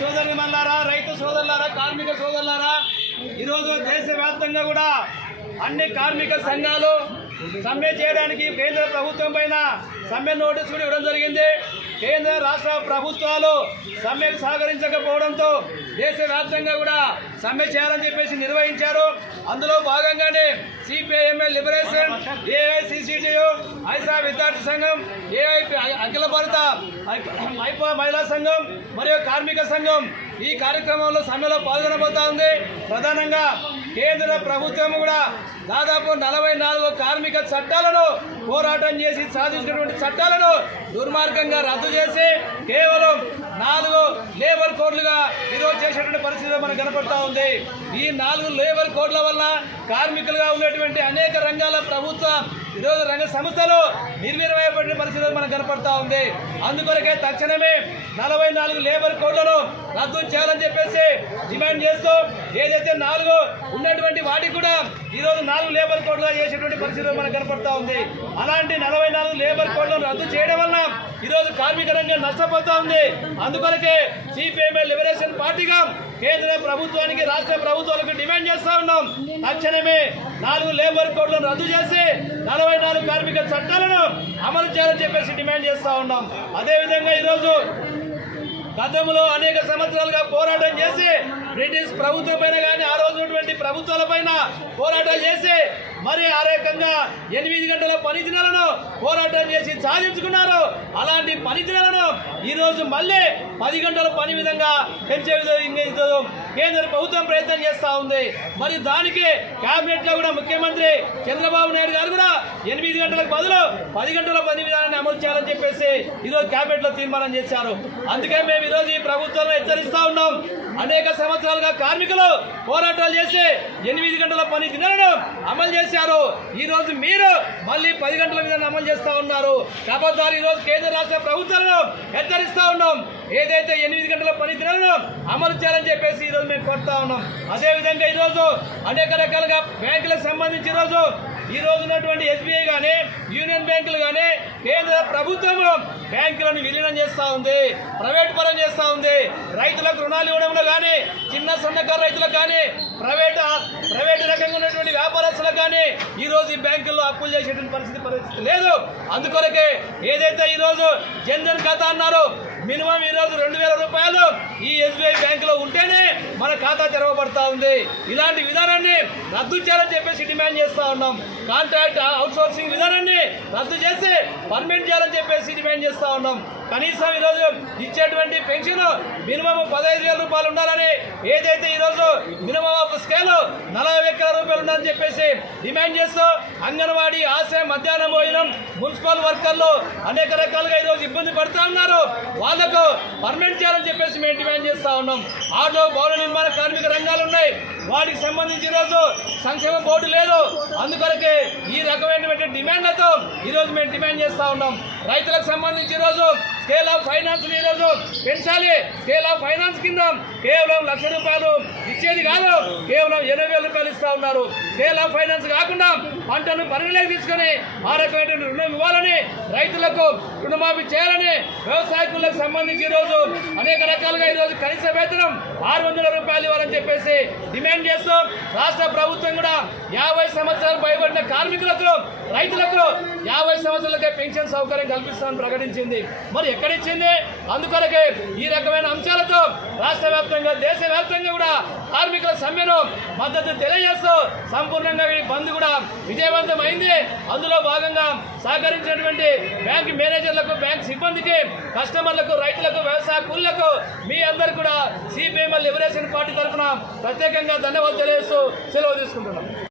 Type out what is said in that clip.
సోదరిమణులారా, రైతు సోదరులారా, కార్మిక సోదరులారా, ఈరోజు దేశవ్యాప్తంగా కూడా అన్ని కార్మిక సంఘాలు సమ్మె చేయడానికి కేంద్ర ప్రభుత్వం పైన సమ్మె నోటీసు కూడా ఇవ్వడం జరిగింది. కేంద్ర రాష్ట్ర ప్రభుత్వాలు సమ్మెకు సహకరించకపోవడంతో దేశవ్యాప్తంగా కూడా సమ్మె చేయాలని చెప్పేసి నిర్వహించారు. అందులో భాగంగానే సిపిఐఎంఎల్ లిబరేషన్, ఏఐసిసిటియు, ఐసా విద్యార్థి సంఘం, ఏఐపి అఖిల భారత ఐపా మహిళా సంఘం మరియు కార్మిక సంఘం ఈ కార్యక్రమంలో సమ్మెలో పాల్గొనబోతా ఉంది. ప్రధానంగా కేంద్ర ప్రభుత్వం కూడా దాదాపు 44 కార్మిక చట్టాలను పోరాటం చేసి సాధించినటువంటి చట్టాలను దుర్మార్గంగా రద్దు చేసి కేవలం 4 లేబర్ కోడ్లుగా ఈరోజు చేసేటువంటి పరిస్థితి మనకు కనపడతా ఉంది. ఈ 4 లేబర్ కోడ్ల వల్ల కార్మికులుగా ఉన్నటువంటి అనేక రంగాల ప్రభుత్వ ఈరోజు రంగ సంస్థలు నిర్వీర్యమైనటువంటి పరిస్థితులు మనకు కనపడతా ఉంది. అందుకొరకే తక్షణమే 44 లేబర్ కోడ్లను రద్దు చేయాలని చెప్పేసి డిమాండ్ చేస్తూ ఏదైతే 4 ఉన్నటువంటి వాటికి కూడా ఈరోజు 4 లేబర్ కోడ్లుగా చేసేటువంటి పరిస్థితులు మనకు కనపడతా ఉంది. అలాంటి 44 లేబర్ కోడ్లను రద్దు చేయడం వల్ల ఈరోజు కార్మిక రంగం నష్టపోతా ఉంది. అందుకొరకే సిపిఐఎంఎల్ లిబరేషన్ పార్టీగా కేంద్ర ప్రభుత్వానికి రాష్ట్ర ప్రభుత్వాలకు డిమాండ్ చేస్తా ఉన్నాం. తక్షణమే 4 లేబర్ కోడ్లను రద్దు చేసి 44 కార్మిక చట్టాలను అమలు చేయాలని చెప్పేసి డిమాండ్ చేస్తా ఉన్నాం. అదేవిధంగా ఈరోజు గతంలో అనేక సంవత్సరాలుగా పోరాటం చేసి బ్రిటిష్ ప్రభుత్వం పైన కానీ ఆ రోజు ఉన్నటువంటి ప్రభుత్వాల పైన పోరాటాలు చేసి మరి ఆ రకంగా 8 గంటల పని దినాలను పోరాటం చేసి సాధించుకున్నారు. అలాంటి పని దినాలను ఈరోజు మళ్ళీ 10 గంటల పని విధంగా పెంచే విధంగా కేంద్ర ప్రభుత్వం ప్రయత్నం చేస్తూ ఉంది. మరి దానికి క్యాబినెట్లో కూడా ముఖ్యమంత్రి చంద్రబాబు నాయుడు గారు కూడా 8 గంటలకు బదులు 10 గంటల పని విధానాన్ని అమలు చేయాలని చెప్పేసి ఈరోజు క్యాబినెట్లో తీర్మానం చేశారు. అందుకే మేము ఈరోజు ఈ ప్రభుత్వాలను హెచ్చరిస్తూ ఉన్నాం. అనేక సంవత్సరాలుగా కార్మికులు పోరాటాలు చేసి 8 గంటల పని దినాలను అమలు చేశారు. ఈ రోజు మీరు మళ్ళీ 10 గంటల విధానం అమలు చేస్తూ ఉన్నారు. కాబట్టి ఈరోజు కేంద్ర రాష్ట్ర ప్రభుత్వాలను హెచ్చరిస్తూ ఉన్నాం. ఏదైతే 8 గంటల పని దినాలను అమలు చేయాలని చెప్పేసి ఈరోజు మేము కోరుతా ఉన్నాం. అదేవిధంగా ఈరోజు అనేక రకాలుగా బ్యాంకులకు సంబంధించి ఈ రోజు ఉన్నటువంటి ఎస్బీఐ కానీ యూనియన్ బ్యాంకులు కానీ కేంద్ర ప్రభుత్వం బ్యాంకులను విలీనం చేస్తూ ఉంది, ప్రైవేట్ పరం చేస్తూ ఉంది. రైతులకు రుణాలు ఇవ్వడంలో కానీ చిన్న సన్నకారు రైతులకు కానీ ప్రైవేట్ రకంగా ఉన్నటువంటి వ్యాపారస్తులకు కానీ ఈరోజు ఈ బ్యాంకుల్లో అప్పులు చేసేటువంటి పరిస్థితి లేదు. అందుకొరకే ఏదైతే ఈరోజు జన్ధన్ ఖాతా అన్నారో మినిమం ఈరోజు 2000 రూపాయలు ఈ ఎస్బీఐ బ్యాంకులో ఉంటేనే మన ఖాతా తెరవబడతా ఉంది. ఇలాంటి విధానాన్ని రద్దు చేయాలని చెప్పేసి డిమాండ్ చేస్తూ ఉన్నాం. కాంట్రాక్ట్ అవుట్సోర్సింగ్ విధానాన్ని రద్దు చేసి పర్మనెంట్ చేయాలని చెప్పేసి డిమాండ్ చేస్తూ ఉన్నాం. కనీసం ఈరోజు ఇచ్చేటువంటి పెన్షన్ మినిమం 15,000 రూపాయలు ఉండాలని ఏదైతే ఈరోజు మినిమం ఆఫ్ స్కేల్ 40,000 రూపాయలు ఉండాలని చెప్పేసి డిమాండ్ చేస్తూ అంగన్వాడీ, ఆశ, మధ్యాహ్నం భోజనం, మున్సిపల్ వర్కర్లు అనేక రకాలుగా ఈరోజు ఇబ్బంది పడుతూ ఉన్నారు. వాళ్లకు పర్మనెంట్ చేయాలని చెప్పేసి మేము డిమాండ్ చేస్తూ ఉన్నాం. ఆటో, భవన నిర్మాణ కార్మిక రంగాలు ఉన్నాయి, వాటికి సంబంధించి ఈరోజు సంక్షేమ బోర్డు లేదు. అందుకొరకే ఈ రకమైనటువంటి డిమాండ్లతో ఈరోజు మేము డిమాండ్ చేస్తూ ఉన్నాం. రైతులకు సంబంధించి ఈరోజు స్కేల్ ఆఫ్ ఫైనాన్స్ ఈరోజు పెంచాలి. స్కేల్ ఆఫ్ ఫైనాన్స్ కింద కేవలం 1,00,000 రూపాయలు ఇచ్చేది కాదు, కేవలం 80,000 రూపాయలు ఇస్తూ ఉన్నారు. స్కేల్ ఆఫ్ ఫైనాన్స్ కాకుండా పంటను పరిగణలోకి తీసుకొని ఆ రకమైనటువంటి రుణం ఇవ్వాలని, రైతులకు రుణమాఫీ చేయాలని, వ్యవసాయకులకు సంబంధించి ఈరోజు అనేక రకాలుగా ఈరోజు కనీస వేతనం 600 రూపాయలు ఇవ్వాలని చెప్పేసి డిమాండ్ చేస్తూ రాష్ట్ర ప్రభుత్వం కూడా 50 సంవత్సరాలు పైబడిన కార్మికులకు, రైతులకు 50 సంవత్సరాలకే పెన్షన్ సౌకర్యం కల్పిస్తామని ప్రకటించింది. మరి ఎక్కడిచ్చింది? అందుకొరకే ఈ రకమైన అంశాలతో రాష్ట్ర వ్యాప్తంగా, దేశవ్యాప్తంగా కూడా కార్మికుల సమ్మెను మద్దతు తెలియజేస్తూ సంపూర్ణంగా ఈ బంద్ కూడా విజయవంతం అయింది. అందులో భాగంగా సహకరించినటువంటి బ్యాంక్ మేనేజర్లకు, బ్యాంక్ సిబ్బందికి, కస్టమర్లకు, రైతులకు, వ్యవసాయ కూలీలకు మీ అందరికీ కూడా సిపిఐఎంఎల్ లిబరేషన్ పార్టీ తరఫున ప్రత్యేకంగా ధన్యవాదాలు తెలియజేస్తూ సెలవు తీసుకుంటున్నాం.